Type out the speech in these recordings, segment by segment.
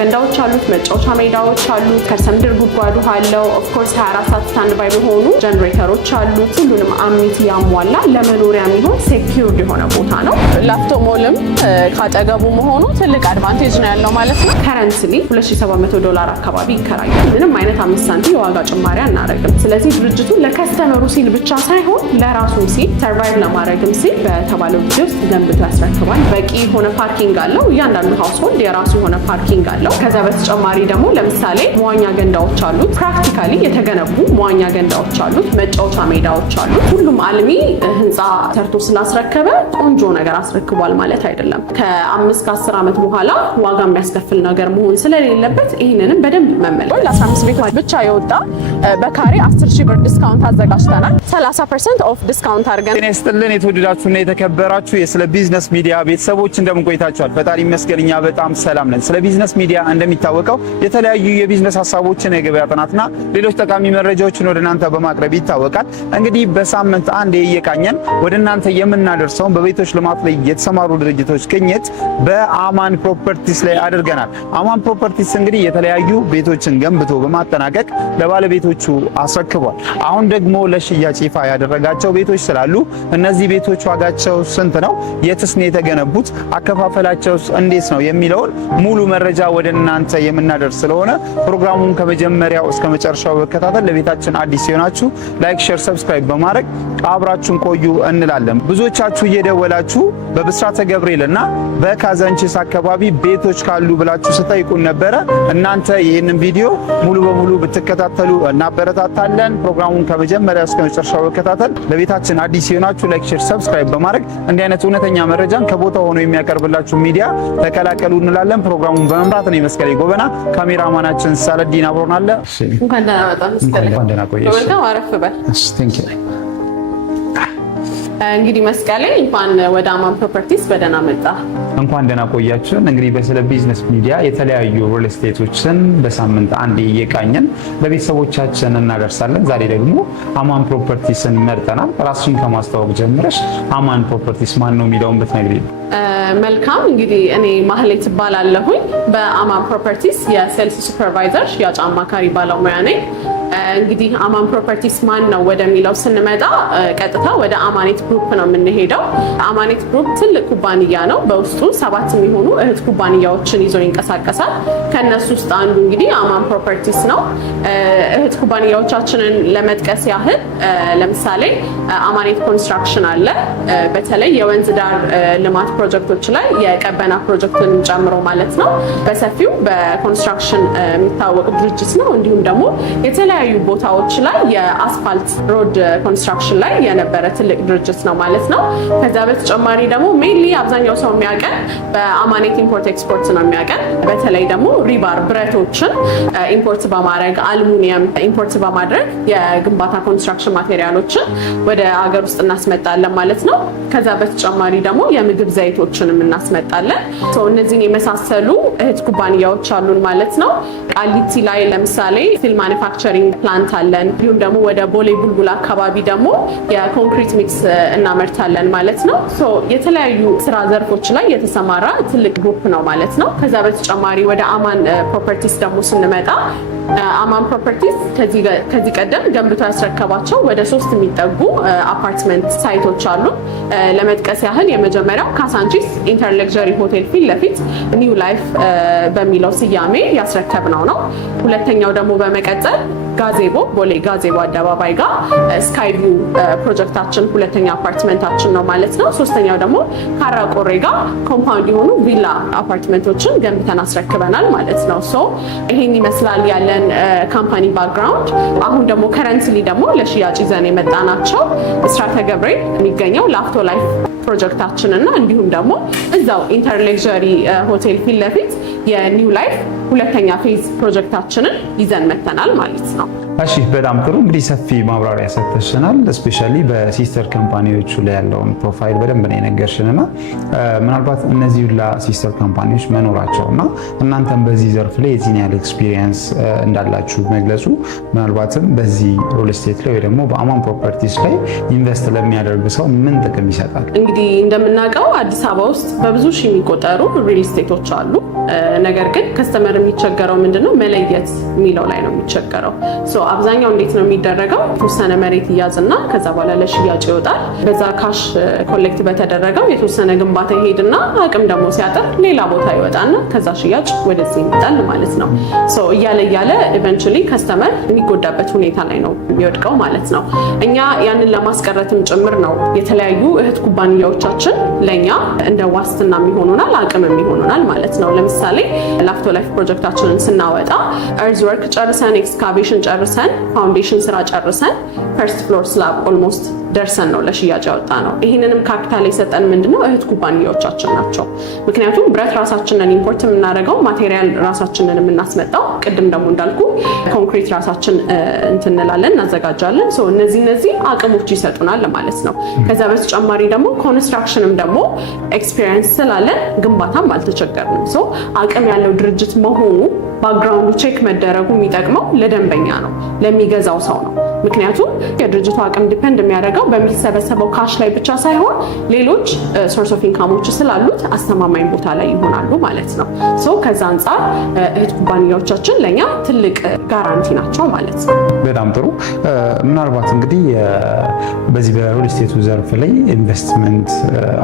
ገንዳዎች አሉት፣ መጫወቻ ሜዳዎች አሉት፣ ከርሰ ምድር ጉድጓዱ አለው። ኦፍ ኮርስ 24 ሰዓት ስታንድ ባይ በሆኑ ጀነሬተሮች አሉት። ሁሉንም አሚኒቲ ያሟላ ለመኖሪያ የሚሆን ሴኪዩርድ የሆነ ቦታ ነው። ላፍቶ ሞልም ካጠገቡ መሆኑ ትልቅ አድቫንቴጅ ነው ያለው ማለት ነው። ከረንትሊ $2700 አካባቢ ይከራያል። ምንም አይነት 5 ሳንቲም የዋጋ ጭማሪ አናደርግም። ስለዚህ ድርጅቱ ለከስተመሩ ሲል ብቻ ሳይሆን ለራሱም ሲል ሰርቫይቭ ለማድረግም ሲል በተባለው ጊዜ ውስጥ ገንብቶ ያስረክባል። በቂ የሆነ ፓርኪንግ አለው። እያንዳንዱ ሃውስሆልድ የራሱ የሆነ ፓርኪንግ አለው። ከዛ በተጨማሪ ደግሞ ለምሳሌ መዋኛ ገንዳዎች አሉት። ፕራክቲካሊ የተገነቡ መዋኛ ገንዳዎች አሉት። መጫወቻ ሜዳዎች አሉት። ሁሉም አልሚ ህንፃ ሰርቶ ስላስረከበ ቆንጆ ነገር አስረክቧል ማለት አይደለም። ከ5 ከ10 ዓመት በኋላ ዋጋ የሚያስከፍል ነገር መሆን ስለሌለበት ይህንንም በደንብ መመለስ። ለ15 ቤቶች ብቻ የወጣ በካሬ 10,000 ብር ዲስካውንት አዘጋጅተናል። 30% ኦፍ ዲስካውንት አድርገን። ጤና ይስጥልን የተወደዳችሁና የተከበራችሁ የስለ ቢዝነስ ሚዲያ ቤተሰቦች እንደምን ቆይታችኋል? ፈጣሪ ይመስገን እኛ በጣም ሰላም ነን። ስለ ቢዝነስ ሚዲያ እንደሚታወቀው የተለያዩ የቢዝነስ ሀሳቦችን፣ የገበያ ጥናትና ሌሎች ጠቃሚ መረጃዎችን ወደ እናንተ በማቅረብ ይታወቃል። እንግዲህ በሳምንት አንዴ እየቃኘን ወደ እናንተ የምናደርሰውን በቤቶች ልማት ላይ የተሰማሩ ድርጅቶች ቅኝት በአማን ፕሮፐርቲስ ላይ አድርገናል። አማን ፕሮፐርቲስ እንግዲህ የተለያዩ ቤቶችን ገንብቶ በማጠናቀቅ ለባለቤቶቹ አስረክቧል። አሁን ደግሞ ለሽያጭ ይፋ ያደረጋቸው ቤቶች ስላሉ እነዚህ ቤቶች ዋጋቸው ስንት ነው፣ የትስ ነው የተገነቡት፣ አከፋፈላቸው እንዴት ነው የሚለውን ሙሉ መረጃ ወደ እናንተ የምናደርስ ስለሆነ ፕሮግራሙን ከመጀመሪያው እስከ መጨረሻው በከታተል ለቤታችን አዲስ ሲሆናችሁ ላይክ፣ ሼር፣ ሰብስክራይብ በማድረግ አብራችሁን ቆዩ እንላለን። ብዙዎቻችሁ እየደወላችሁ በብስራተ ገብርኤልና በካዛንቺስ አካባቢ ቤቶች ካሉ ብላችሁ ስጠይቁን ነበረ። እናንተ ይህንን ቪዲዮ ሙሉ በሙሉ ብትከታተሉ እናበረታታለን። ፕሮግራሙን ከመጀመሪያ እስከ መጨረሻው በከታተል ለቤታችን አዲስ ሲሆናችሁ ላይክ፣ ሼር፣ ሰብስክራይብ በማድረግ እንዲህ አይነት እውነተኛ መረጃን ከቦታው ሆኖ የሚያቀርብላችሁ ሚዲያ ተቀላቀሉ እንላለን። ፕሮግራሙን በመምራት ነው መስከረም ጎበና፣ ካሜራማናችን ሳለዲን አብሮን አለ። እንኳን ደህና መጣህ መስከረም። እንኳን ደህና ቆየሽ። ወልካም አረፍ በል። እሺ ቴንክ ዩ። እንግዲህ መስቀለኝ እንኳን ወደ አማን ፕሮፐርቲስ በደህና መጣ። እንኳን ደህና ቆያችሁን። እንግዲህ በስለ ቢዝነስ ሚዲያ የተለያዩ ሪል ስቴቶችን በሳምንት አንዴ እየቃኘን ለቤተሰቦቻችን እናደርሳለን። ዛሬ ደግሞ አማን ፕሮፐርቲስን መርጠናል። ራስሽን ከማስተዋወቅ ጀምረሽ አማን ፕሮፐርቲስ ማን ነው የሚለውን ብትነግሪኝ። መልካም እንግዲህ እኔ ማህሌት እባላለሁኝ። በአማን ፕሮፐርቲስ የሴልስ ሱፐርቫይዘር ሽያጭ አማካሪ ባለሙያ ነኝ። እንግዲህ አማን ፕሮፐርቲስ ማን ነው ወደሚለው ስንመጣ ቀጥታ ወደ አማኔት ግሩፕ ነው የምንሄደው። አማኔት ግሩፕ ትልቅ ኩባንያ ነው። በውስጡ 7 የሚሆኑ እህት ኩባንያዎችን ይዞ ይንቀሳቀሳል። ከነሱ ውስጥ አንዱ እንግዲህ አማን ፕሮፐርቲስ ነው። እህት ኩባንያዎቻችንን ለመጥቀስ ያህል ለምሳሌ አማኔት ኮንስትራክሽን አለ። በተለይ የወንዝ ዳር ልማት ፕሮጀክቶች ላይ የቀበና ፕሮጀክትን ጨምሮ ማለት ነው በሰፊው በኮንስትራክሽን የሚታወቅ ድርጅት ነው። እንዲሁም ደግሞ የተለያዩ ቦታዎች ላይ የአስፋልት ሮድ ኮንስትራክሽን ላይ የነበረ ትልቅ ድርጅት ነው ማለት ነው። ከዛ በተጨማሪ ደግሞ ሜንሊ አብዛኛው ሰው የሚያቀን በአማኔት ኢምፖርት ኤክስፖርት ነው የሚያቀን። በተለይ ደግሞ ሪባር ብረቶችን ኢምፖርት በማድረግ አልሙኒየም ኢምፖርት በማድረግ የግንባታ ኮንስትራክሽን ማቴሪያሎችን ወደ ሀገር ውስጥ እናስመጣለን ማለት ነው። ከዛ በተጨማሪ ደግሞ የምግብ ዘይቶችንም እናስመጣለን። እነዚህን የመሳሰሉ እህት ኩባንያዎች አሉን ማለት ነው። ቃሊቲ ላይ ለምሳሌ ስቲል ማኒፋክቸሪንግ ፕላንት አለን። እንዲሁም ደግሞ ወደ ቦሌ ቡልቡላ አካባቢ ደግሞ የኮንክሪት ሚክስ እናመርታለን ማለት ነው። የተለያዩ ስራ ዘርፎች ላይ የተሰማራ ትልቅ ግሩፕ ነው ማለት ነው። ከዛ በተጨማሪ ወደ አማን ፕሮፐርቲስ ደግሞ ስንመጣ አማን ፕሮፐርቲስ ከዚህ ቀደም ገንብቶ ያስረከባቸው ወደ 3 የሚጠጉ አፓርትመንት ሳይቶች አሉ። ለመጥቀስ ያህል የመጀመሪያው ካሳንቺስ ኢንተር ለግዠሪ ሆቴል ፊት ለፊት ኒው ላይፍ በሚለው ስያሜ ያስረከብነው ነው። ሁለተኛው ደግሞ በመቀጠል ጋዜቦ ቦሌ ጋዜቦ አደባባይ ጋር ስካይ ቪው ፕሮጀክታችን ሁለተኛ አፓርትመንታችን ነው ማለት ነው። ሶስተኛው ደግሞ ካራ ቆሬ ጋር ኮምፓውንድ የሆኑ ቪላ አፓርትመንቶችን ገንብተን አስረክበናል ማለት ነው። ይሄን ይመስላል ያለን ካምፓኒ ባክግራውንድ። አሁን ደግሞ ከረንትሊ ደግሞ ለሽያጭ ይዘን የመጣናቸው ብስራተ ገብርኤል የሚገኘው ላፍቶ ላይፍ ፕሮጀክታችን እና እንዲሁም ደግሞ እዛው ኢንተር ለግዠሪ ሆቴል ፊት ለፊት የኒው ላይፍ ሁለተኛ ፌዝ ፕሮጀክታችንን ይዘን መተናል ማለት ነው። እሺ በጣም ጥሩ እንግዲህ ሰፊ ማብራሪያ ሰጥተሽናል። ስፔሻሊ በሲስተር ካምፓኒዎቹ ላይ ያለውን ፕሮፋይል በደንብ ነው የነገርሽንና ምናልባት እነዚህ ሁላ ሲስተር ካምፓኒዎች መኖራቸውና እናንተም በዚህ ዘርፍ ላይ የዚህን ያህል ኤክስፒሪየንስ እንዳላችሁ መግለጹ ምናልባትም በዚህ ሪል ስቴት ላይ ወይ ደግሞ በአማን ፕሮፐርቲስ ላይ ኢንቨስት ለሚያደርግ ሰው ምን ጥቅም ይሰጣል? እንግዲህ እንደምናውቀው አዲስ አበባ ውስጥ በብዙ ሺህ የሚቆጠሩ ሪል ስቴቶች አሉ። ነገር ግን ከስተመር የሚቸገረው ምንድነው መለየት የሚለው ላይ ነው የሚቸገረው። አብዛኛው እንዴት ነው የሚደረገው? የተወሰነ መሬት ይያዝና ከዛ በኋላ ለሽያጭ ይወጣል። በዛ ካሽ ኮሌክት በተደረገው የተወሰነ ግንባታ ይሄድና አቅም ደግሞ ሲያጠር ሌላ ቦታ ይወጣና ከዛ ሽያጭ ወደዚህ ይመጣል ማለት ነው። እያለ ኢቨንቹሊ ከስተመር የሚጎዳበት ሁኔታ ላይ ነው የሚወድቀው ማለት ነው። እኛ ያንን ለማስቀረትም ጭምር ነው የተለያዩ እህት ኩባንያዎቻችን ለኛ እንደ ዋስትና የሚሆኑናል፣ አቅም የሚሆኑናል ማለት ነው። ለምሳሌ ላፍቶ ላይፍ ፕሮጀክታችንን ስናወጣ እርዝ ወርክ ጨርሰን፣ ኤክስካቬሽን ጨርሰን፣ ፋውንዴሽን ስራ ጨርሰን፣ ፈርስት ፍሎር ስላብ ኦልሞስት ደርሰን ነው ለሽያጭ ያወጣ ነው። ይህንንም ካፒታል የሰጠን ምንድነው እህት ኩባንያዎቻችን ናቸው። ምክንያቱም ብረት ራሳችንን ኢምፖርት የምናደርገው፣ ማቴሪያል ራሳችንን የምናስመጣው፣ ቅድም ደግሞ እንዳልኩ ኮንክሪት ራሳችን እንትንላለን እናዘጋጃለን። እነዚህ አቅሞች ይሰጡናል ማለት ነው። ከዛ በተጨማሪ ደግሞ ኮንስትራክሽንም ደግሞ ኤክስፒሪየንስ ስላለን ግንባታም አልተቸገርንም። አቅም ያለው ድርጅት መሆኑ ባክግራውንዱ ቼክ መደረጉ የሚጠቅመው ለደንበኛ ነው፣ ለሚገዛው ሰው ነው። ምክንያቱም የድርጅቱ አቅም ዲፔንድ የሚያደርገው በሚሰበሰበው ካሽ ላይ ብቻ ሳይሆን ሌሎች ሶርስ ኦፍ ኢንካሞች ስላሉት አስተማማኝ ቦታ ላይ ይሆናሉ ማለት ነው። ከዛ አንጻር እህት ኩባንያዎቻችን ለኛ ትልቅ ጋራንቲ ናቸው ማለት ነው። በጣም ጥሩ። ምናልባት እንግዲህ በዚህ በሪል ስቴቱ ዘርፍ ላይ ኢንቨስትመንት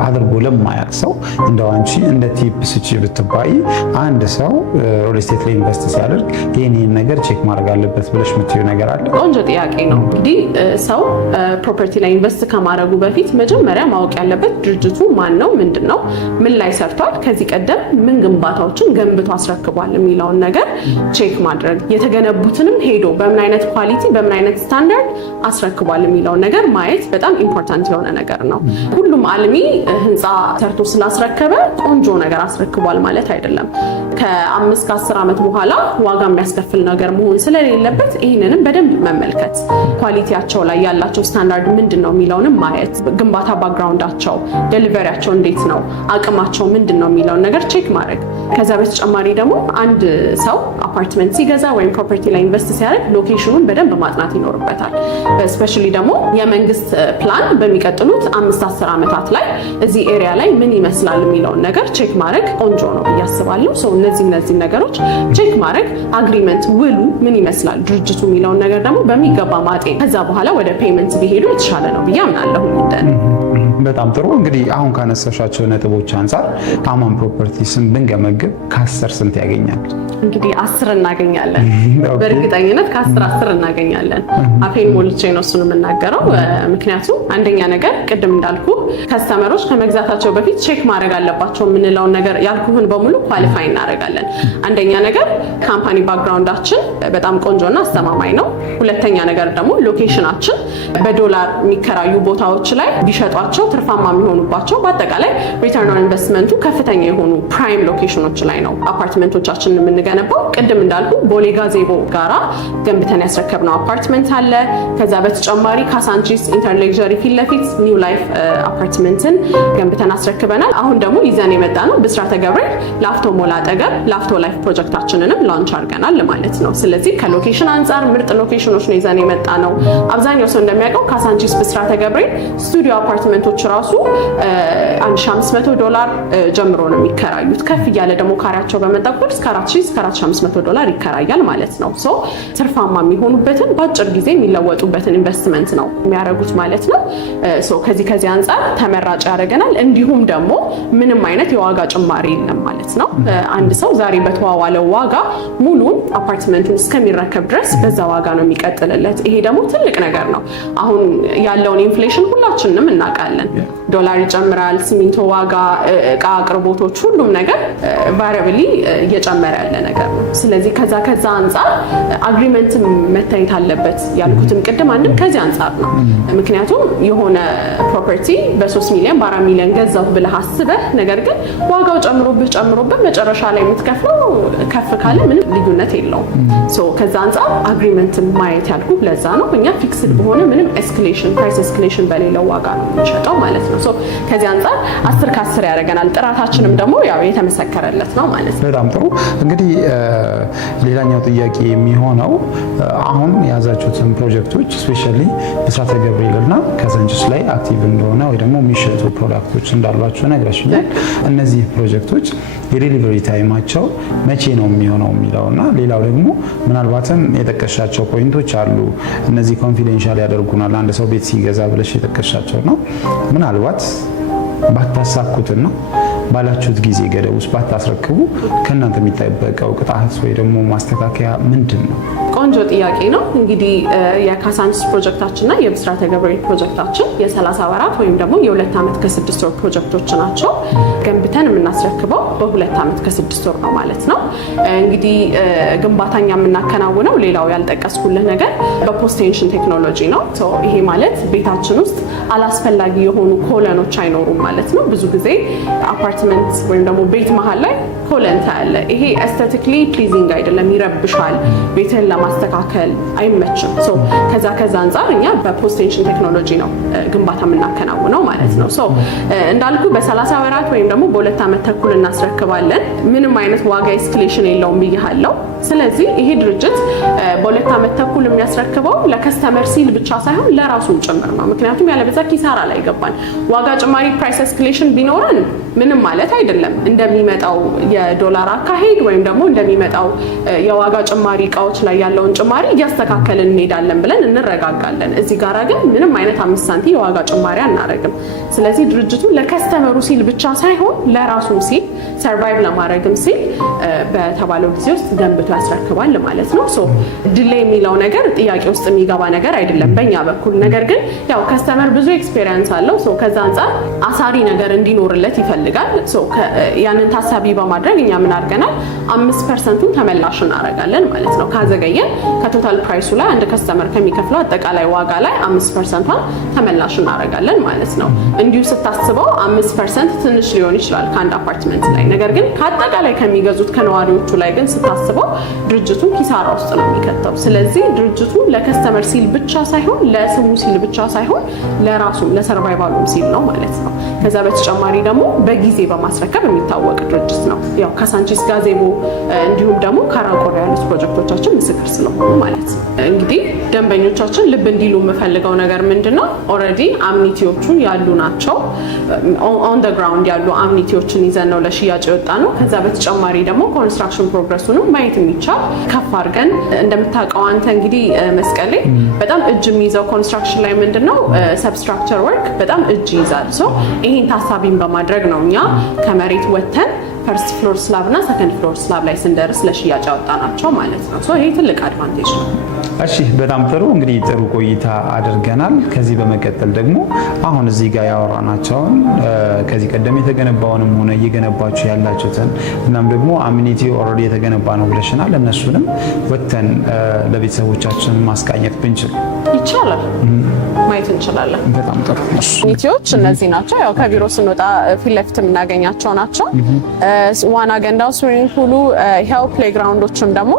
አድርጎ ለማያውቅ ሰው እንደው አንቺ እንደ ቲፕ ስጪ ብትባይ አንድ ሰው ሪል ስቴት ላይ ኢንቨስት ሲያደርግ ይሄን ነገር ቼክ ማድረግ አለበት ብለሽ የምትይው ነገር አለ? ቆንጆ ጥያቄ ነው። እንግዲህ ሰው ፕሮፐርቲ ላይ ኢንቨስት ከማድረጉ በፊት መጀመሪያ ማወቅ ያለበት ድርጅቱ ማን ነው፣ ምንድን ነው፣ ምን ላይ ሰርቷል፣ ከዚህ ቀደም ምን ግንባታዎችን ገንብቶ አስረክቧል የሚለውን ነገር ቼክ ማድረግ፣ የተገነቡትንም ሄዶ በምን አይነት ኳሊቲ በምን አይነት ስታንዳርድ አስረክቧል የሚለውን ነገር ማየት በጣም ኢምፖርታንት የሆነ ነገር ነው። ሁሉም አልሚ ህንፃ ሰርቶ ስላስረከበ ቆንጆ ነገር አስረክቧል ማለት አይደለም። ከ5 ከ10 ዓመት በኋላ ዋጋ የሚያስከፍል ነገር መሆን ስለሌለበት ይህንንም በደንብ መመልከት፣ ኳሊቲያቸው ላይ ያላቸው ስታንዳርድ ምንድን ነው የሚለውንም ማየት፣ ግንባታ ባክግራውንዳቸው፣ ዴሊቨሪያቸው እንዴት ነው፣ አቅማቸው ምንድን ነው የሚለውን ነገር ቼክ ማድረግ። ከዛ በተጨማሪ ደግሞ አንድ ሰው አፓርትመንት ሲገዛ ወይም ፕሮፐርቲ ላይ ኢንቨስት ሲያደርግ ሎኬሽኑን በደንብ ማጥናት ይኖርበታል። ስፔሻሊ ደግሞ የመንግስት ፕላን በሚቀጥሉት 5-10 ዓመታት ላይ እዚህ ኤሪያ ላይ ምን ይመስላል የሚለውን ነገር ቼክ ማድረግ ቆንጆ ነው ብዬ አስባለሁ። እነዚህ ነገሮች ቼክ ማድረግ፣ አግሪመንት ውሉ ምን ይመስላል ድርጅቱ የሚለውን ነገር ደግሞ በሚገባ ማጤን፣ ከዛ በኋላ ወደ ፔመንት ቢሄዱ የተሻለ ነው ብዬ አምናለሁ። በጣም ጥሩ። እንግዲህ አሁን ካነሳሻቸው ነጥቦች አንጻር አማን ፕሮፐርቲስን ብንገመግብ ከ10 ስንት ያገኛል? እንግዲህ 10 እናገኛለን። በእርግጠኝነት ከ10 እናገኛለን። አፌን ሞልቼ ነው እሱን የምናገረው። ምክንያቱም አንደኛ ነገር ቅድም እንዳልኩ ከስተመሮች ከመግዛታቸው በፊት ቼክ ማድረግ አለባቸው የምንለውን ነገር ያልኩህን በሙሉ ኳሊፋይ እናደርጋለን። አንደኛ ነገር ካምፓኒ ባክግራውንዳችን በጣም ቆንጆና አስተማማኝ ነው። ሁለተኛ ነገር ደግሞ ሎኬሽናችን በዶላር የሚከራዩ ቦታዎች ላይ ቢሸጧቸው ትርፋማ የሚሆኑባቸው፣ በአጠቃላይ ሪተርን ኦን ኢንቨስትመንቱ ከፍተኛ የሆኑ ፕራይም ሎኬሽኖች ላይ ነው አፓርትመንቶቻችንን የምንገነባው። ቅድም እንዳልኩ ቦሌ ጋዜቦ ጋራ ገንብተን ያስረከብነው አፓርትመንት አለ። ከዛ በተጨማሪ ካሳንቺስ ኢንተርሌክዠሪ ፊት ለፊት ኒው ላይፍ አፓርትመንትን ገንብተን አስረክበናል። አሁን ደግሞ ይዘን የመጣ ነው ብስራተ ገብርኤል ላፍቶ ሞላ አጠገብ ላፍቶ ላይፍ ፕሮጀክታችንንም ላንች አድርገናል ማለት ነው። ስለዚህ ከሎኬሽን አንጻር ምርጥ ሎኬሽኖች ነው ይዘን የመጣ ነው። አብዛኛው ሰው እንደሚያውቀው ካሳንቺስ ብስራተ ገብርኤል ስቱዲዮ አፓርትመንቶች ራሱ $1,500 ጀምሮ ነው የሚከራዩት። ከፍ እያለ ደግሞ ካሬያቸው በመጣ ቁጥር እስከ $4,000-4,500 ይከራያል ማለት ነው። ትርፋማ የሚሆኑበትን በአጭር ጊዜ የሚለወጡበትን ኢንቨስትመንት ነው የሚያደርጉት ማለት ነው። ከዚህ አንጻር ተመራጭ ያደርገናል። እንዲሁም ደግሞ ምንም አይነት የዋጋ ጭማሪ የለም ማለት ነው። አንድ ሰው ዛሬ በተዋዋለው ዋጋ ሙሉን አፓርትመንቱን እስከሚረከብ ድረስ በዛ ዋጋ ነው የሚቀጥልለት። ይሄ ደግሞ ትልቅ ነገር ነው። አሁን ያለውን ኢንፍሌሽን ሁላችንም እናውቃለን። እናውቃለን። ዶላር ይጨምራል፣ ሲሚንቶ ዋጋ፣ እቃ አቅርቦቶች፣ ሁሉም ነገር ቫሪያብሊ እየጨመረ ያለ ነገር ነው። ስለዚህ ከዛ አንጻር አግሪመንት መታየት አለበት ያልኩትም ቅድም አንድም ከዚህ አንጻር ነው። ምክንያቱም የሆነ ፕሮፐርቲ በ3 ሚሊዮን በ4 ሚሊዮን ገዛሁ ብለህ አስበህ ነገር ግን ዋጋው ጨምሮብህ መጨረሻ ላይ የምትከፍለው ከፍ ካለ ምንም ልዩነት የለውም። ከዛ አንጻር አግሪመንት ማየት ያልኩ ለዛ ነው። እኛ ፊክስድ በሆነ ምንም ፕራይስ ኤስካሌሽን በሌለው ዋጋ ነው የምንሸጠው ማለት ነው። ከዚህ አንጻር 10 ከ10 ያደርገናል። ጥራታችንም ደግሞ ያው የተመሰከረለት ነው ማለት ነው። በጣም ጥሩ። እንግዲህ ሌላኛው ጥያቄ የሚሆነው አሁን የያዛችሁትን ፕሮጀክቶች ስፔሻሊ ብስራተ ገብርኤልና ካዛንቺስ ላይ አክቲቭ እንደሆነ ወይ ደግሞ የሚሸጡ ፕሮዳክቶች እንዳሏቸው ነግረሽኛል። እነዚህ ፕሮጀክቶች የዴሊቨሪ ታይማቸው መቼ ነው የሚሆነው የሚለውና ሌላው ደግሞ ምናልባትም የጠቀሻቸው ፖይንቶች አሉ እነዚህ ኮንፊደንሻል ያደርጉናል አንድ ሰው ቤት ሲገዛ ብለሽ የጠቀሻቸው ነው። ምናልባት ባታሳኩትና ባላችሁት ጊዜ ገደብ ውስጥ ባታስረክቡ ከእናንተ የሚጠበቀው ቅጣት ወይ ደግሞ ማስተካከያ ምንድን ነው? ቆንጆ ጥያቄ ነው። እንግዲህ የካዛንቺስ ፕሮጀክታችንና የብስራተ ገብርኤል ፕሮጀክታችን የ30 ወራት ወይም ደግሞ የ2 ዓመት ከ6 ወር ፕሮጀክቶች ናቸው። ገንብተን የምናስረክበው በ2 ዓመት ከ6 ወር ነው ማለት ነው። እንግዲህ ግንባታኛ የምናከናውነው ሌላው ያልጠቀስኩልህ ነገር በፖስት ቴንሽን ቴክኖሎጂ ነው። ይሄ ማለት ቤታችን ውስጥ አላስፈላጊ የሆኑ ኮለኖች አይኖሩም ማለት ነው። ብዙ ጊዜ አፓርትመንት ወይም ደግሞ ቤት መሀል ላይ ኮለን ታያለ። ይሄ ኤስቴቲክሊ ፕሊዚንግ አይደለም፣ ይረብሻል፣ ቤትን ለማስተካከል አይመችም። ከዛ አንጻር እኛ በፖስት ቴንሽን ቴክኖሎጂ ነው ግንባታ የምናከናውነው ማለት ነው። እንዳልኩ በ30 ወራት ወይም ደግሞ በ2 ዓመት ተኩል እናስረክባለን። ምንም አይነት ዋጋ ኤስካሌሽን የለውም ብያለሁ። ስለዚህ ይሄ ድርጅት በ2 ዓመት ተኩል የሚያስረክበው ለከስተመር ሲል ብቻ ሳይሆን ለራሱም ጭምር ነው። ምክንያቱም ያለበዛ ኪሳራ ላይ ገባን። ዋጋ ጭማሪ ፕራይስ ኤስካሌሽን ቢኖረን ምንም ማለት አይደለም። እንደሚመጣው የዶላር አካሄድ ወይም ደግሞ እንደሚመጣው የዋጋ ጭማሪ እቃዎች ላይ ያለውን ጭማሪ እያስተካከልን እንሄዳለን ብለን እንረጋጋለን። እዚህ ጋራ ግን ምንም አይነት 5 ሳንቲም የዋጋ ጭማሪ አናረግም። ስለዚህ ድርጅቱ ለከስተመሩ ሲል ብቻ ሳይሆን ለራሱም ሲል ሰርቫይቭ ለማድረግም ሲል በተባለው ጊዜ ውስጥ ገንብቶ ያስረክባል ማለት ነው። ዲሌይ የሚለው ነገር ጥያቄ ውስጥ የሚገባ ነገር አይደለም በእኛ በኩል። ነገር ግን ያው ከስተመር ብዙ ኤክስፔሪየንስ አለው። ከዛ አንጻር አሳሪ ነገር እንዲኖርለት ይፈልጋል። ያንን ታሳቢ በማድረግ እኛ ምን አድርገናል 5% ተመላሽ እናደርጋለን ማለት ነው። ካዘገየን ከቶታል ፕራይሱ ላይ አንድ ከስተመር ከሚከፍለው አጠቃላይ ዋጋ ላይ 5% ተመላሽ እናደርጋለን ማለት ነው። እንዲሁ ስታስበው 5% ትንሽ ሊሆን ይችላል ከአንድ አፓርትመንት ላይ። ነገር ግን ከአጠቃላይ ከሚገዙት ከነዋሪዎቹ ላይ ግን ስታስበው ድርጅቱን ኪሳራ ውስጥ ነው የሚከተው። ስለዚህ ድርጅቱ ለከስተመር ሲል ብቻ ሳይሆን ለስሙ ሲል ብቻ ሳይሆን ለራሱም ለሰርቫይቫሉም ሲል ነው ማለት ነው። ከዛ በተጨማሪ ደግሞ በጊዜ በማስረከብ የሚታወቅ ድርጅት ነው። ያው ካዛንቺስ፣ ጋዜቦ እንዲሁም ደግሞ ካራቆሬ ያሉት ፕሮጀክቶቻችን ምስክር ስለሆኑ ማለት ነው። እንግዲህ ደንበኞቻችን ልብ እንዲሉ የምፈልገው ነገር ምንድነው ኦልሬዲ አምኒቲዎቹ ያሉ ናቸው። ኦን ዘ ግራውንድ ያሉ አምኒቲዎችን ይዘን ነው ለሽያጭ የወጣ ነው። ከዛ በተጨማሪ ደግሞ ኮንስትራክሽን ፕሮግረሱንም ማየት የሚቻል ከፍ አድርገን እንደምታውቀው አንተ እንግዲህ መስቀሌ በጣም እጅ የሚይዘው ኮንስትራክሽን ላይ ምንድነው ሰብስትራክቸር ወርክ በጣም እጅ ይዛል። ይሄን ታሳቢን በማድረግ ነው እኛ ከመሬት ወተን ፈርስት ፍሎር ስላብ እና ሰከንድ ፍሎር ስላብ ላይ ስንደርስ ለሽያጭ ያወጣናቸው ማለት ነው። ይሄ ትልቅ አድቫንቴጅ ነው። እሺ በጣም ጥሩ። እንግዲህ ጥሩ ቆይታ አድርገናል። ከዚህ በመቀጠል ደግሞ አሁን እዚህ ጋር ያወራናቸውን ከዚህ ቀደም የተገነባውንም ሆነ እየገነባችሁ ያላችሁትን እናም ደግሞ አሚኒቲ ኦልሬዲ የተገነባ ነው ብለሽናል። እነሱንም ወተን ለቤተሰቦቻችን ማስቃኘት ብንችል ይቻላል፣ ማየት እንችላለን። በጣም ጥሩ። አሚኒቲዎች እነዚህ ናቸው። ያው ከቢሮ ስንወጣ ፊት ለፊት የምናገኛቸው ናቸው። ዋና ገንዳው፣ ስዊሚንግ ፑሉ፣ ይሄው ፕሌግራውንዶችም ደግሞ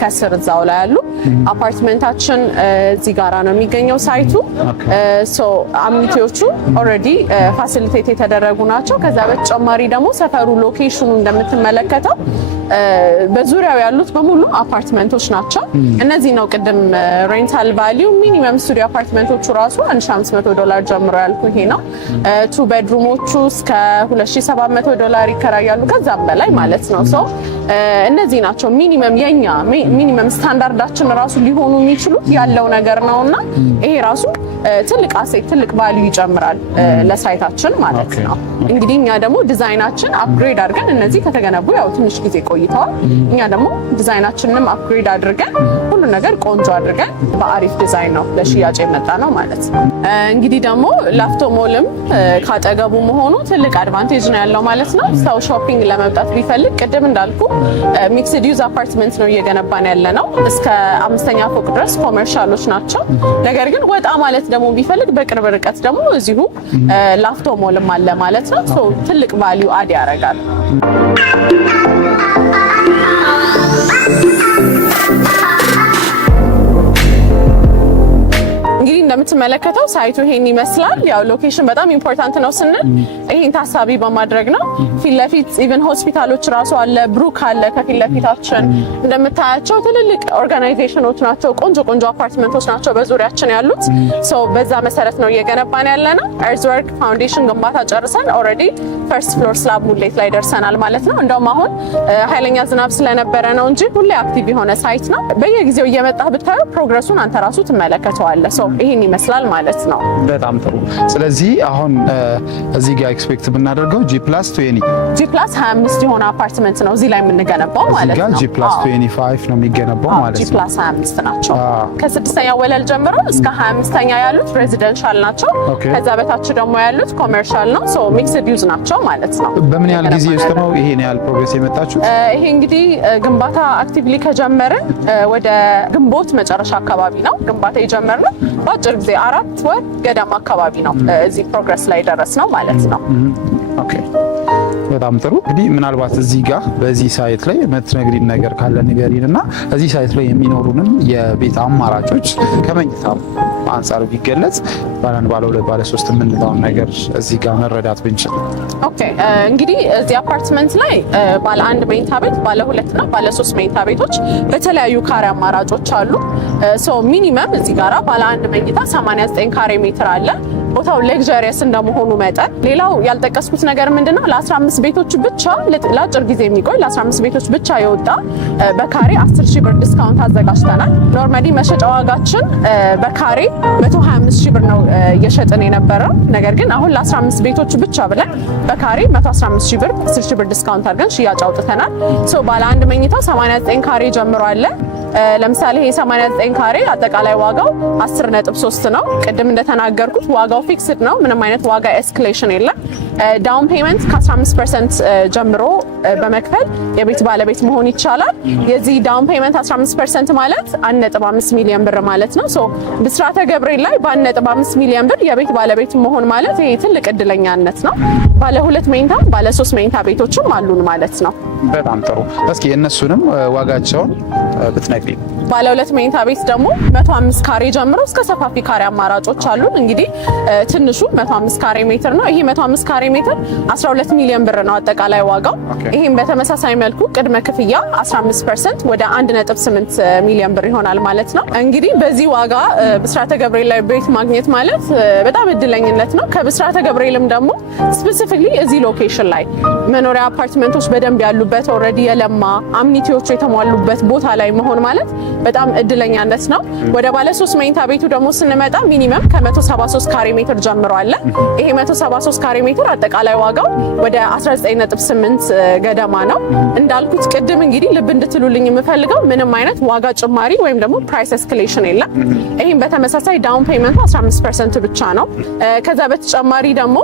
ከስር እዛው ላይ አሉ። አፓርትመንታችን እዚህ ጋራ ነው የሚገኘው ሳይቱ። አሚኒቲዎቹ ኦልሬዲ ፋሲሊቴት የተደረጉ ናቸው። ከዛ በተጨማሪ ደግሞ ሰፈሩ ሎኬሽኑ እንደምትመለከተው በዙሪያው ያሉት በሙሉ አፓርትመንቶች ናቸው። እነዚህ ነው ቅድም ሬንታል ቫልዩ ሚኒመም ስቱዲዮ አፓርትመንቶቹ ራሱ $1500 ጀምሮ ያልኩ ይሄ ነው። 2 ቤድሩሞቹ እስከ $2700 ይከራያሉ፣ ከዛም በላይ ማለት ነው። እነዚህ ናቸው ሚኒመም የኛ ሚኒመም ስታንዳርዳችን ራሱ ሊሆኑ የሚችሉት ያለው ነገር ነውና ይሄ ራሱ ትልቅ አሴት ትልቅ ቫልዩ ይጨምራል ለሳይታችን ማለት ነው። እንግዲህ እኛ ደግሞ ዲዛይናችን አፕግሬድ አድርገን እነዚህ ከተገነቡ ያው ትንሽ ጊዜ ቆይተዋል። እኛ ደግሞ ዲዛይናችንንም አፕግሬድ አድርገን ሁሉ ነገር ቆንጆ አድርገን በአሪፍ ዲዛይን ነው ለሽያጭ የመጣ ነው ማለት ነው። እንግዲህ ደግሞ ላፍቶ ሞልም ካጠገቡ መሆኑ ትልቅ አድቫንቴጅ ነው ያለው ማለት ነው። ሰው ሾፒንግ ለመምጣት ቢፈልግ ቅድም እንዳልኩ ሚክስድ ዩዝ አፓርትመንት ነው እየገነባን ያለ ነው። እስከ 5ኛ ፎቅ ድረስ ኮመርሻሎች ናቸው። ነገር ግን ወጣ ማለት ደግሞ ቢፈልግ በቅርብ ርቀት ደግሞ እዚሁ ላፍቶ ሞልም አለ ማለት ነው። ሶ ትልቅ ቫልዩ አድ ያደርጋል። እንግዲህ እንደምትመለከተው ሳይቱ ይሄን ይመስላል። ያው ሎኬሽን በጣም ኢምፖርታንት ነው ስንል ይሄን ታሳቢ በማድረግ ነው። ፊት ለፊት ኢቭን ሆስፒታሎች ራሱ አለ፣ ብሩክ አለ ከፊት ለፊታችን። እንደምታያቸው ትልልቅ ኦርጋናይዜሽኖች ናቸው፣ ቆንጆ ቆንጆ አፓርትመንቶች ናቸው በዙሪያችን ያሉት። ሶ በዛ መሰረት ነው እየገነባን ያለ ነው። ኤርዝወርክ ፋውንዴሽን ግንባታ ጨርሰን ኦልሬዲ ፈርስት ፍሎር ስላብ ሙሌት ላይ ደርሰናል ማለት ነው። እንደውም አሁን ኃይለኛ ዝናብ ስለነበረ ነው እንጂ ሁሌ አክቲቭ የሆነ ሳይት ነው። በየጊዜው እየመጣህ ብታዩ ፕሮግረሱን አንተ ራሱ ትመለከተዋለህ። ሶ ይሄን ይመስላል ማለት ነው። በጣም ጥሩ። ስለዚህ አሁን እዚህ ጋር ኤክስፔክት ብናደርገው G+25 የሆነ አፓርትመንት ነው እዚህ ላይ የምንገነባው ማለት ነው። እዚህ ጋር G+25 ነው የሚገነባው ማለት ነው። G+25 ናቸው። ከ6ኛ ወለል ጀምሮ እስከ 25ኛ ያሉት ሬዚደንሻል ናቸው። ከዛ በታች ደግሞ ያሉት ኮመርሻል ነው። ሶ ሚክስድ ዩዝ ናቸው ማለት ነው። በምን ያህል ጊዜ ውስጥ ነው ይሄን ያህል ፕሮግሬስ የመጣችሁት? ይሄ እንግዲህ ግንባታ አክቲቭሊ ከጀመርን ወደ ግንቦት መጨረሻ አካባቢ ነው ግንባታ የጀመርነው። በአጭር ጊዜ 4 ወር ገደማ አካባቢ ነው እዚህ ፕሮግረስ ላይ ደረስ ነው ማለት ነው። ኦኬ በጣም ጥሩ። እንግዲህ ምናልባት እዚህ ጋር በዚህ ሳይት ላይ የምትነግሪን ነገር ካለ ንገሪንና እዚህ ሳይት ላይ የሚኖሩንን የቤት አማራጮች ከመኝታ አንጻር ቢገለጽ ባለ 1 ባለ 2 ባለ 3 የምንለውን ነገር እዚህ ጋር መረዳት ብንችል። ኦኬ እንግዲህ እዚህ አፓርትመንት ላይ ባለ 1 መኝታ ቤት፣ ባለ 2 እና ባለ 3 መኝታ ቤቶች በተለያዩ ካሬ አማራጮች አሉ። ሶ ሚኒመም እዚህ ጋራ ባለ 1 መኝታ 89 ካሬ ሜትር አለ። ቦታው ሌክዠሪየስ እንደመሆኑ መጠን ሌላው ያልጠቀስኩት ነገር ምንድነው ለ15 ቤቶች ብቻ ለአጭር ጊዜ የሚቆይ ለ15 ቤቶች ብቻ የወጣ በካሬ 10,000 ብር ዲስካውንት አዘጋጅተናል። ኖርማሊ መሸጫ ዋጋችን በካሬ 125,000 ብር ነው እየሸጥን የነበረው። ነገር ግን አሁን ለ15 ቤቶች ብቻ ብለን በካሬ 115,000 ብር 10,000 ብር ዲስካውንት አድርገን ሽያጭ አውጥተናል። ሶ ባለ 1 መኝታ 89 ካሬ ጀምሮ አለ። ለምሳሌ ይሄ 89 ካሬ አጠቃላይ ዋጋው 10.3 ነው። ቅድም እንደተናገርኩት ዋጋው ፊክስድ ነው። ምንም አይነት ዋጋ ኤስካሌሽን የለም። ዳውን ፔመንት ከ15% ጀምሮ በመክፈል የቤት ባለቤት መሆን ይቻላል። የዚህ ዳውን ፔመንት 15% ማለት 1.5 ሚሊዮን ብር ማለት ነው። ሶ ብስራተ ገብርኤል ላይ በ1.5 ሚሊዮን ብር የቤት ባለቤት መሆን ማለት ይሄ ትልቅ እድለኛነት ነው። ባለ 2 መኝታ ባለ 3 መኝታ ቤቶችም አሉን ማለት ነው። በጣም ጥሩ። እስኪ እነሱንም ዋጋቸውን ብትነግሪ። ባለ 2 መኝታ ቤት ደግሞ 105 ካሬ ጀምሮ እስከ ሰፋፊ ካሬ አማራጮች አሉን። እንግዲህ ትንሹ 105 ካሬ ሜትር ነው። ይሄ 105 ካሬ ሜትር 12 ሚሊዮን ብር ነው አጠቃላይ ዋጋው። ይሄም በተመሳሳይ መልኩ ቅድመ ክፍያ 15% ወደ 1.8 ሚሊዮን ብር ይሆናል ማለት ነው። እንግዲህ በዚህ ዋጋ ብስራተ ገብርኤል ላይ ቤት ማግኘት ማለት በጣም እድለኝነት ነው። ከብስራተ ገብርኤልም ደግሞ ስፔሲፊክሊ እዚህ ሎኬሽን ላይ መኖሪያ አፓርትመንቶች በደንብ ያሉበት ኦልሬዲ የለማ አምኒቲዎቹ የተሟሉበት ቦታ ላይ መሆን ማለት በጣም እድለኛነት ነው። ወደ ባለ 3 መኝታ ቤቱ ደግሞ ስንመጣ ሚኒመም ከ173 ካሬ ሜትር ጀምሮ አለ። ይሄ 173 ካሬ ሜትር አጠቃላይ ዋጋው ወደ 19.8 ገደማ ነው። እንዳልኩት ቅድም እንግዲህ ልብ እንድትሉልኝ የምፈልገው ምንም አይነት ዋጋ ጭማሪ ወይም ደግሞ ፕራይስ ኤስካሌሽን የለም። ይሄም በተመሳሳይ ዳውን ፔመንቱ 15% ብቻ ነው። ከዛ በተጨማሪ ደግሞ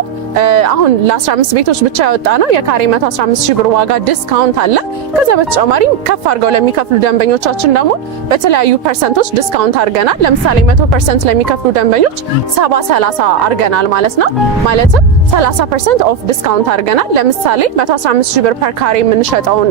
አሁን ለ15 ቤቶች ብቻ ያወጣ ነው የካሬ 115,000 ብር ዋጋ ዲስካውንት አለ። ከዛ በተጨማሪ ከፍ አድርገው ለሚከፍሉ ደንበኞቻችን ደግሞ በተለያዩ ፐርሰንቶች ዲስካውንት አድርገናል። ለምሳሌ 100% ለሚከፍሉ ደንበኞች 70-30 አድርገናል ማለት ነው። ማለትም 30% ኦፍ ዲስካውንት አድርገናል። ለምሳሌ 115,000 ብር ፐር ካሬ የምንሸጠውን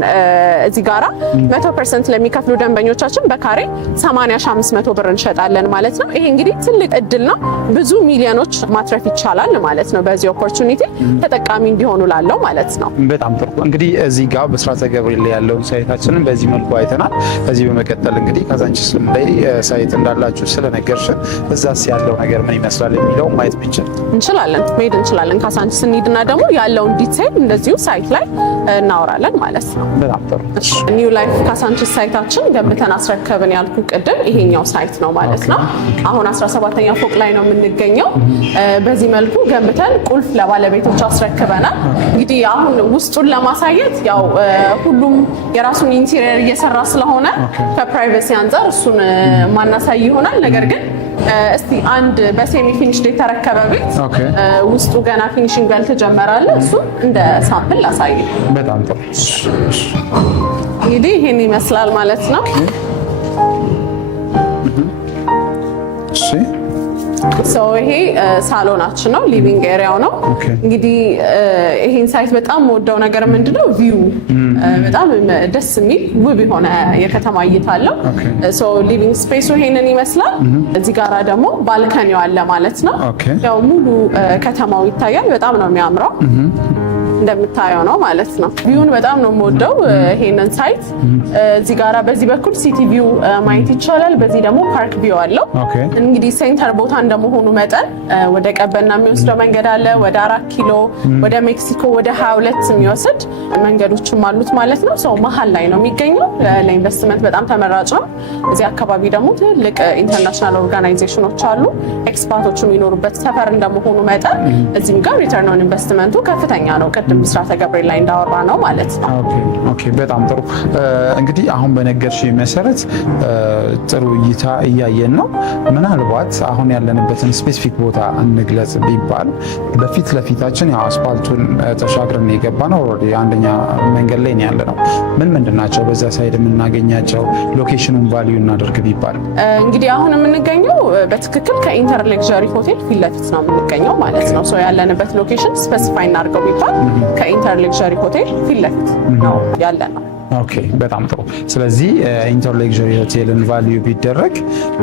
እዚህ ጋራ 100% ለሚከፍሉ ደንበኞቻችን በካሬ 80,500 ብር እንሸጣለን ማለት ነው። ይሄ እንግዲህ ትልቅ እድል ነው። ብዙ ሚሊዮኖች ማትረፍ ይቻላል ማለት ነው። በዚህ ኦፖርቹኒቲ ተጠቃሚ እንዲሆኑ ላለው ማለት ነው። በጣም ጥሩ። እንግዲህ እዚህ ጋር ብስራተ ገብርኤል ላይ ያለውን ሳይታችንን በዚህ መልኩ አይተናል። ከዚህ በመቀጠል እንግዲህ ካዛንቺስም ላይ ሳይት እንዳላችሁ ስለነገርሽን እዛስ ያለው ነገር ምን ይመስላል የሚለው ማየት ብቻ እንችላለን፣ መሄድ እንችላለን። ካሳንቺስ እንሂድና ደግሞ ያለውን ዲቴይል እንደዚሁ ሳይት ላይ እናወራለን ማለት ነው። በጣም ጥሩ። ኒው ላይፍ ካሳንቺስ ሳይታችን ገንብተን አስረከብን ያልኩ ቅድም ይሄኛው ሳይት ነው ማለት ነው። አሁን 17ኛ ፎቅ ላይ ነው የምንገኘው። በዚህ መልኩ ገንብተን ቁልፍ ለባለቤቶች አስረክበናል። እንግዲህ አሁን ውስጡን ለማሳየት ያው ሁሉም የራሱን ኢንቴሪየር እየሰራ ስለሆነ ከፕራይቬሲ አንፃር እሱን ማናሳይ ይሆናል። ነገር ግን እስቲ አንድ በሴሚ ፊኒሽድ የተረከበ ቤት ውስጡ ገና ፊኒሺንግ ያልተጀመረ እሱ እንደ ሳምፕል ላሳይ። በጣም ጥሩ። እንግዲህ ይሄን ይመስላል ማለት ነው። እሺ ይሄ ሳሎናችን ነው፣ ሊቪንግ ኤሪያው ነው። እንግዲህ ይሄን ሳይት በጣም ወደው ነገር ምንድነው ቪው በጣም ደስ የሚል ውብ የሆነ የከተማ እይታ አለው። ሊቪንግ ስፔሱ ይሄንን ይመስላል። እዚህ ጋራ ደግሞ ባልከኒው አለ ማለት ነው። ያው ሙሉ ከተማው ይታያል። በጣም ነው የሚያምረው እንደምታየው ነው ማለት ነው። ቪውን በጣም ነው የምወደው ይሄንን ሳይት። እዚህ ጋራ በዚህ በኩል ሲቲ ቪው ማየት ይቻላል። በዚህ ደግሞ ፓርክ ቪው አለው። እንግዲህ ሴንተር ቦታ እንደመሆኑ መጠን ወደ ቀበና የሚወስደው መንገድ አለ፣ ወደ 4 ኪሎ፣ ወደ ሜክሲኮ፣ ወደ 22 የሚወስድ መንገዶችም አሉት ማለት ነው። ሰው መሀል ላይ ነው የሚገኘው። ለኢንቨስትመንት በጣም ተመራጭ ነው። እዚህ አካባቢ ደግሞ ትልቅ ኢንተርናሽናል ኦርጋናይዜሽኖች አሉ፣ ኤክስፓቶች የሚኖሩበት ሰፈር እንደመሆኑ መጠን እዚህም ጋር ሪተርን ኦን ኢንቨስትመንቱ ከፍተኛ ነው። ቅድም ብስራተ ገብርኤል ላይ እንዳወራ ነው ማለት ነው። ኦኬ በጣም ጥሩ። እንግዲህ አሁን በነገርሽኝ መሰረት ጥሩ እይታ እያየን ነው። ምናልባት አሁን ያለንበትን ስፔሲፊክ ቦታ እንግለጽ ቢባል በፊት ለፊታችን ያው አስፋልቱን ተሻግረን የገባ ነው። ኦልሬዲ አንደኛ መንገድ ላይ ያለ ነው። ምንድን ናቸው በዛ ሳይድ የምናገኛቸው? ሎኬሽኑን ቫልዩ እናደርግ ቢባል እንግዲህ አሁን የምንገኘው በትክክል ከኢንተር ሌክዠሪ ሆቴል ፊት ለፊት ነው የምንገኘው ማለት ነው። ያለንበት ሎኬሽን ስፔሲፋይ እናድርገው ቢባል ከኢንተር ሌክዠሪ ሆቴል ፊት ለፊት ነው ያለ ነው። ኦኬ በጣም ጥሩ። ስለዚህ ኢንተር ሌክዠሪ ሆቴልን ቫልዩ ቢደረግ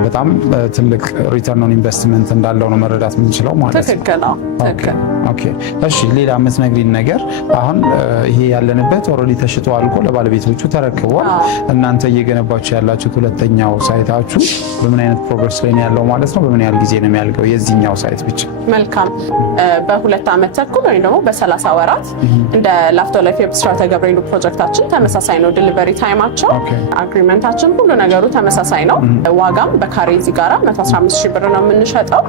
በጣም ትልቅ ሪተርን ኦን ኢንቨስትመንት እንዳለው ነው መረዳት የምንችለው ማለት ነው። ትክክል ነው። ትክክል። ኦኬ እሺ፣ ሌላ የምትነግሪን ነገር አሁን ይሄ ያለንበት ኦልሬዲ ተሽጦ አልቆ ለባለቤቶቹ ተረክቧል። እናንተ እየገነባችሁ ያላችሁት ሁለተኛው ሳይታችሁ በምን አይነት ፕሮግረስ ላይ ነው ያለው ማለት ነው? በምን ያህል ጊዜ ነው የሚያልቀው የዚህኛው ሳይት ብቻ? መልካም። በ2 ዓመት ተኩል ወይም ደግሞ በ30 ወራት እንደ ላፍቶ ላይፍ የብስራተ ገብርኤሉ ፕሮጀክታችን ተመሳሳይ ነው። ዲሊቨሪ ታይማቸው፣ አግሪመንታችን፣ ሁሉ ነገሩ ተመሳሳይ ነው። ዋጋም በካሬ እዚህ ጋራ 115,000 ብር ነው የምንሸጠው።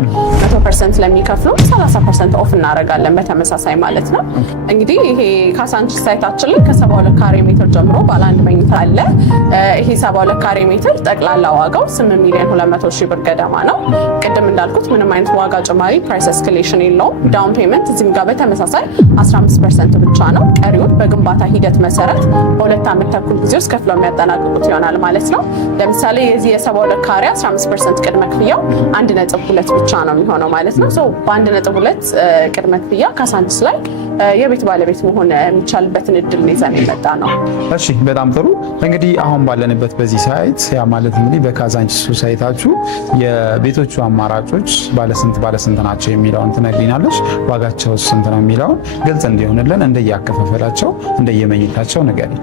100% ለሚከፍሉ 30% ኦፍ እናደርጋለን በተመሳሳይ ማለት ነው። እንግዲህ ይሄ ካሳንቺስ ሳይታችን ላይ ከ72 ካሬ ሜትር ጀምሮ ባለ 1 መኝታ አለ። ይሄ 72 ካሬ ሜትር ጠቅላላ ዋጋው 8,200,000 ብር ገደማ ነው። ቅድም እንዳልኩት ምንም አይነት ዋጋ ጭማሪ ፕራይስ ኤስካሌሽን የለውም። ዳውን ፔመንት እዚህም ጋር በተመሳሳይ 15% ብቻ ነው። ቀሪውን በግንባታ ሂደት መሰረት በ2 ዓመት ተኩል ጊዜ ውስጥ ከፍለው የሚያጠናቅቁት ይሆናል ማለት ነው። ለምሳሌ የዚህ የ72 ካሬ 15% ቅድመ ክፍያው 1.2 ብቻ ነው የሚሆነው ማለት ነው። በ1.2 ቅድመ ክፍያ ካሳንቺስ ላይ የቤት ባለቤት መሆን የሚቻልበትን እድል ይዘን የመጣ ነው። እሺ በጣም ጥሩ። እንግዲህ አሁን ባለንበት በዚህ ሳይት ያ ማለት እንግዲህ በካዛንቺስ ሳይታችሁ የቤቶቹ አማራጮች ባለስንት ናቸው የሚለውን ትነግሪናለሽ። ዋጋቸው ስንት ነው የሚለውን ግልጽ እንዲሆንልን እንደየአከፋፈላቸው እንደየመኝታቸው ንገሪ።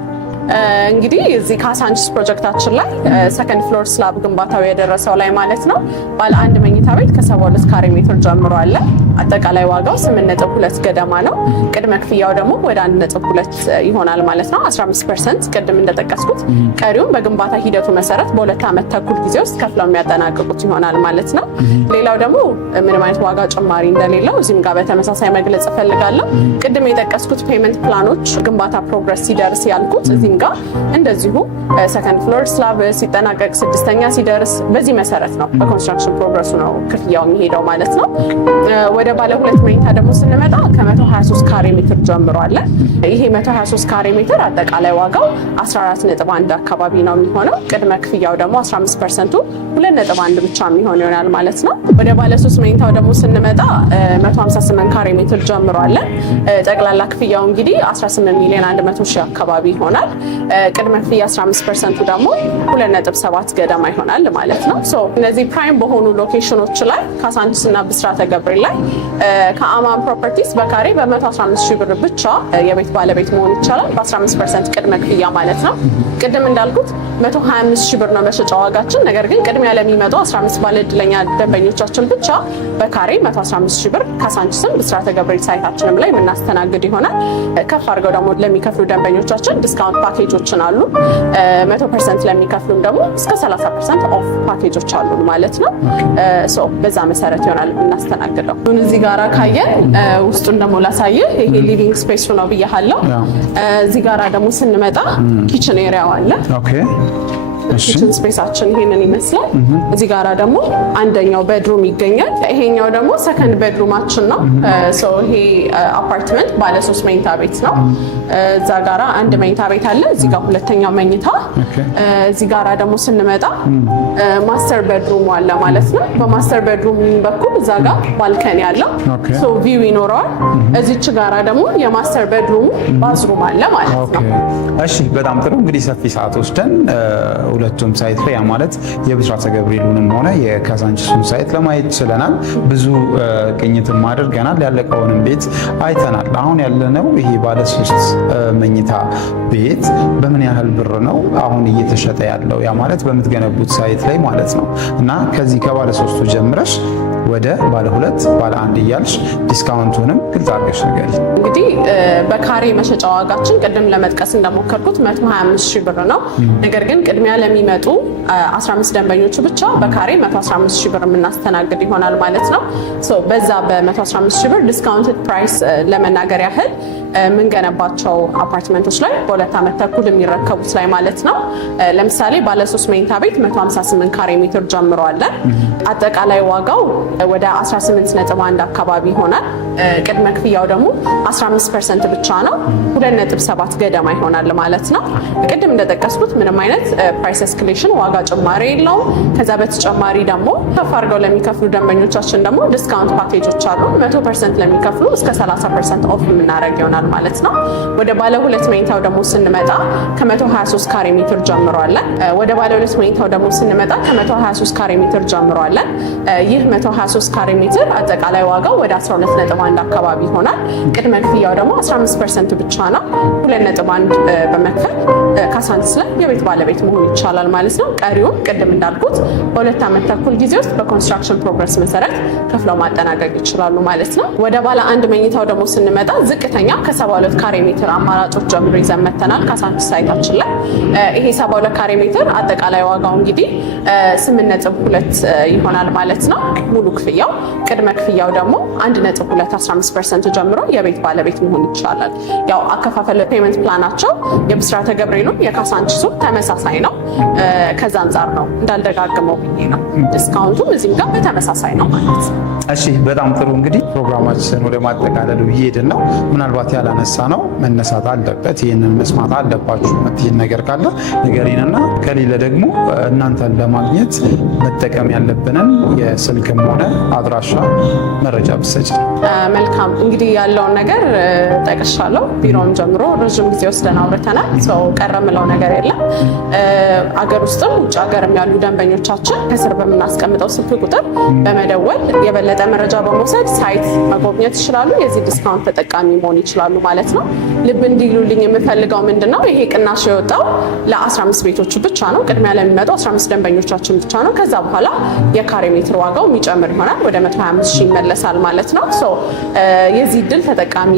እንግዲህ እዚህ ካሳንቺስ ፕሮጀክታችን ላይ ሰከንድ ፍሎር ስላብ ግንባታው የደረሰው ላይ ማለት ነው ባለ 1 መኝታ ቤት ከ72 ካሬ ሜትር ጀምሮ አለ። አጠቃላይ ዋጋው 8.2 ገደማ ነው። ቅድመ ክፍያው ደግሞ ወደ 1.2 ይሆናል ማለት ነው። 15% ቅድም እንደጠቀስኩት፣ ቀሪውን በግንባታ ሂደቱ መሰረት በ2 ዓመት ተኩል ጊዜ ውስጥ ከፍለው የሚያጠናቅቁት ይሆናል ማለት ነው። ሌላው ደግሞ ምንም አይነት ዋጋ ጭማሪ እንደሌለው እዚህም ጋር በተመሳሳይ መግለጽ እፈልጋለሁ። ቅድም የጠቀስኩት ፔመንት ፕላኖች ግንባታ ፕሮግረስ ሲደርስ ያልኩት እዚህም ጋር እንደዚሁ ሰከንድ ፍሎር ስላብ ሲጠናቀቅ 6ኛ ሲደርስ በዚህ መሰረት ነው በኮንስትራክሽን ፕሮግረሱ ነው ክፍያው የሚሄደው ማለት ነው። ወደ ባለ 2 መኝታ ደግሞ ስንመጣ ከ123 ካሬ ሜትር ጀምሮ አለ። ይሄ 123 ካሬ ሜትር አጠቃላይ ዋጋው 14.1 አካባቢ ነው የሚሆነው። ቅድመ ክፍያው ደግሞ 15%ቱ 2.1 ብቻ የሚሆን ይሆናል ማለት ነው። ወደ ባለ 3 መኝታው ደግሞ ስንመጣ 158 ካሬ ሜትር ጀምሮ አለ። ጠቅላላ ክፍያው እንግዲህ 18,100,000 አካባቢ ይሆናል። ቅድመ ክፍያ 15% ደግሞ 2.7 ገደማ ይሆናል ማለት ነው። ሶ እነዚህ ፕራይም በሆኑ ሎኬሽኖች ላይ ካሳንቺስ እና ብስራተ ገብርኤል ላይ ከአማን ፕሮፐርቲስ በካሬ በ115 ሺህ ብር ብቻ የቤት ባለቤት መሆን ይቻላል በ15% ቅድመ ክፍያ ማለት ነው። ቅድም እንዳልኩት 125 ሺህ ብር ነው መሸጫ ዋጋችን። ነገር ግን ቅድሚያ ለሚመጡ 15 ባለ ዕድለኛ ደንበኞቻችን ብቻ በካሬ 115 ሺህ ብር ካሳንቺስም ብስራተ ገብርኤል ሳይታችንም ላይ የምናስተናግድ ይሆናል። ከፍ አድርገው ደግሞ ለሚከፍሉ ደንበኞቻችን ዲስካውንት ፓኬጆችን አሉ። 100% ለሚከፍሉም ደግሞ እስከ 30% ኦፍ ፓኬጆች አሉ ማለት ነው። ሶ በዛ መሰረት ይሆናል የምናስተናግደው። እዚህ ጋራ ካየን ውስጡን ደግሞ ላሳየ። ይሄ ሊቪንግ ስፔሱ ነው ብያለሁ። እዚህ ጋራ ደግሞ ስንመጣ ኪችን ኤሪያው አለ። ኪችን ስፔሳችን ይሄንን ይመስላል። እዚህ ጋራ ደግሞ አንደኛው ቤድሩም ይገኛል። ይሄኛው ደግሞ ሰከንድ ቤድሩማችን ነው። ሶ ይሄ አፓርትመንት ባለ 3 መኝታ ቤት ነው። እዛ ጋራ አንድ መኝታ ቤት አለ። እዚህ ጋር ሁለተኛው መኝታ። እዚህ ጋራ ደግሞ ስንመጣ ማስተር ቤድሩም አለ ማለት ነው። በማስተር ቤድሩም በኩል እዛ ጋር ባልከኒ አለው። ሶ ቪው ይኖረዋል። እዚች ጋራ ደግሞ የማስተር ቤድሩም ባዝሩም አለ ማለት ነው። እሺ በጣም ጥሩ። እንግዲህ ሰፊ ሰዓት ወስደን ሁለቱም ሳይት ላይ ማለት የብስራተ ገብርኤሉንም ሆነ የካሳንቺሱን ሳይት ለማየት ችለናል። ብዙ ቅኝትም አድርገናል። ያለቀውንም ቤት አይተናል። አሁን ያለነው ይሄ ባለ 3 መኝታ ቤት በምን ያህል ብር ነው አሁን እየተሸጠ ያለው? ያ ማለት በምትገነቡት ሳይት ላይ ማለት ነው። እና ከዚህ ከባለ 3ቱ ጀምረሽ ወደ ባለ 2 ባለ 1 እያልሽ ዲስካውንቱንም ግልጽ አድርገሽ ንገሪ። እንግዲህ በካሬ መሸጫ ዋጋችን ቅድም ለመጥቀስ እንደሞከርኩት 125 ሺህ ብር ነው። ነገር ግን ቅድሚያ ለሚመጡ 15 ደንበኞቹ ብቻ በካሬ 115 ሺህ ብር የምናስተናግድ ይሆናል ማለት ነው። ሶ በዛ በ115 ሺህ ብር ዲስካውንትድ ፕራይስ ለመናገር ያህል የምንገነባቸው አፓርትመንቶች ላይ በ2 ዓመት ተኩል የሚረከቡት ላይ ማለት ነው። ለምሳሌ ባለ 3 መኝታ ቤት 158 ካሬ ሜትር ጀምሮ አለ። አጠቃላይ ዋጋው ወደ 18.1 አካባቢ ይሆናል። ቅድመ ክፍያው ደግሞ 15% ብቻ ነው። 2.7 ገደማ ይሆናል ማለት ነው። ቅድም እንደጠቀስኩት ምንም አይነት ፕራይስ ኤስካሌሽን ዋጋ ጭማሪ የለውም። ከዛ በተጨማሪ ደግሞ ከፍ አድርገው ለሚከፍሉ ደንበኞቻችን ደግሞ ዲስካውንት ፓኬጆች አሉ። 100% ለሚከፍሉ እስከ 30% ኦፍ የምናደርግ ይሆናል ማለት ነው። ወደ ባለ 2 መኝታው ደግሞ ስንመጣ ከ123 ካሬ ሜትር ጀምሮ አለ። ወደ ባለ 2 መኝታው ደግሞ ስንመጣ ከ123 ካሬ ሜትር ጀምሮ አለ። ይህ 123 ካሬ ሜትር አጠቃላይ ዋጋው ወደ 12.1 አካባቢ ይሆናል። ቅድመ ክፍያው ደግሞ 15% ብቻ ነው። 2.1 በመክፈል ካሳንቺስ ላይ የቤት ባለቤት መሆን ይቻላል ማለት ነው። ቀሪውን ቅድም እንዳልኩት በ2 ዓመት ተኩል ጊዜ ውስጥ በኮንስትራክሽን ፕሮግረስ መሰረት ከፍለው ማጠናቀቅ ይችላሉ ማለት ነው። ወደ ባለ 1 መኝታው ደግሞ ስንመጣ ዝቅተኛ ከ72 ካሬ ሜትር አማራጮች ጀምሮ ይዘን መተናል ካሳንቺስ ሳይታችን ላይ። ይሄ 72 ካሬ ሜትር አጠቃላይ ዋጋው እንግዲህ 8.2 ይሆናል ማለት ነው ሙሉ ክፍያው። ቅድመ ክፍያው ደግሞ 1.2 15% ጀምሮ የቤት ባለቤት መሆን ይቻላል። ያው አከፋፈል ፔመንት ፕላናቸው የብስራተ ገብርኤሉ የካሳንቺሱ ተመሳሳይ ነው። ከዛ አንጻር ነው እንዳልደጋግመው ብዬ ነው። ዲስካውንቱም እዚህም ጋር በተመሳሳይ ነው ማለት ነው። እሺ በጣም ጥሩ። እንግዲህ ፕሮግራማችን ወደ ማጠቃለሉ እየሄድን ነው። ምናልባት ያላነሳ ነው መነሳት አለበት፣ ይህንን መስማት አለባችሁ የምትይን ነገር ካለ ንገሪንና ከሌለ ደግሞ እናንተን ለማግኘት መጠቀም ያለብንን የስልክም ሆነ አድራሻ መረጃ ብትሰጪ። መልካም። እንግዲህ ያለውን ነገር ጠቅሻለሁ። ቢሮውን ጀምሮ ረዥም ጊዜ ወስደን አውርተናል። ሰው ቀረ ምለው ነገር የለም። አገር ውስጥም ውጭ ሀገርም ያሉ ደንበኞቻችን ከስር በምናስቀምጠው ስልክ ቁጥር በመደወል የበለጠ መረጃ በመውሰድ ሳይት መጎብኘት ይችላሉ። የዚህ ዲስካውንት ተጠቃሚ መሆን ይችላሉ ማለት ነው። ልብ እንዲሉልኝ የምፈልገው ምንድነው ይሄ ቅናሽ የወጣው ለ15 ቤቶች ብቻ ነው። ቅድሚያ ለሚመጡ 15 ደንበኞቻችን ብቻ ነው። ከዛ በኋላ የካሬ ሜትር ዋጋው የሚጨምር ይሆናል፣ ወደ 125 ሺህ ይመለሳል ማለት ነው። የዚህ ድል ተጠቃሚ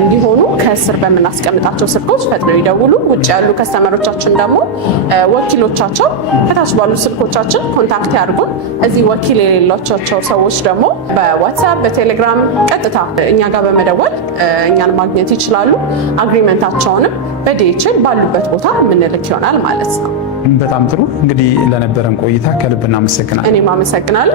እንዲሆኑ ከስር በምናስቀምጣቸው ስልኮች ፈጥነው ይደውሉ። ውጭ ያሉ ከስተመሮቻችን ደግሞ ወኪሎቻቸው ከታች ባሉ ስልኮቻችን ኮንታክት ያድርጉን። እዚህ ወኪል የሌላቸው ሰዎች ደግሞ በዋትሳፕ በቴሌግራም ቀጥታ እኛ ጋር በመደወል እኛን ማግኘት ይችላሉ። አግሪመንታቸውንም በዲኤችኤል ባሉበት ቦታ የምንልክ ይሆናል ማለት ነው። በጣም ጥሩ። እንግዲህ ለነበረን ቆይታ ከልብ እናመሰግናለን። እኔም አመሰግናለሁ።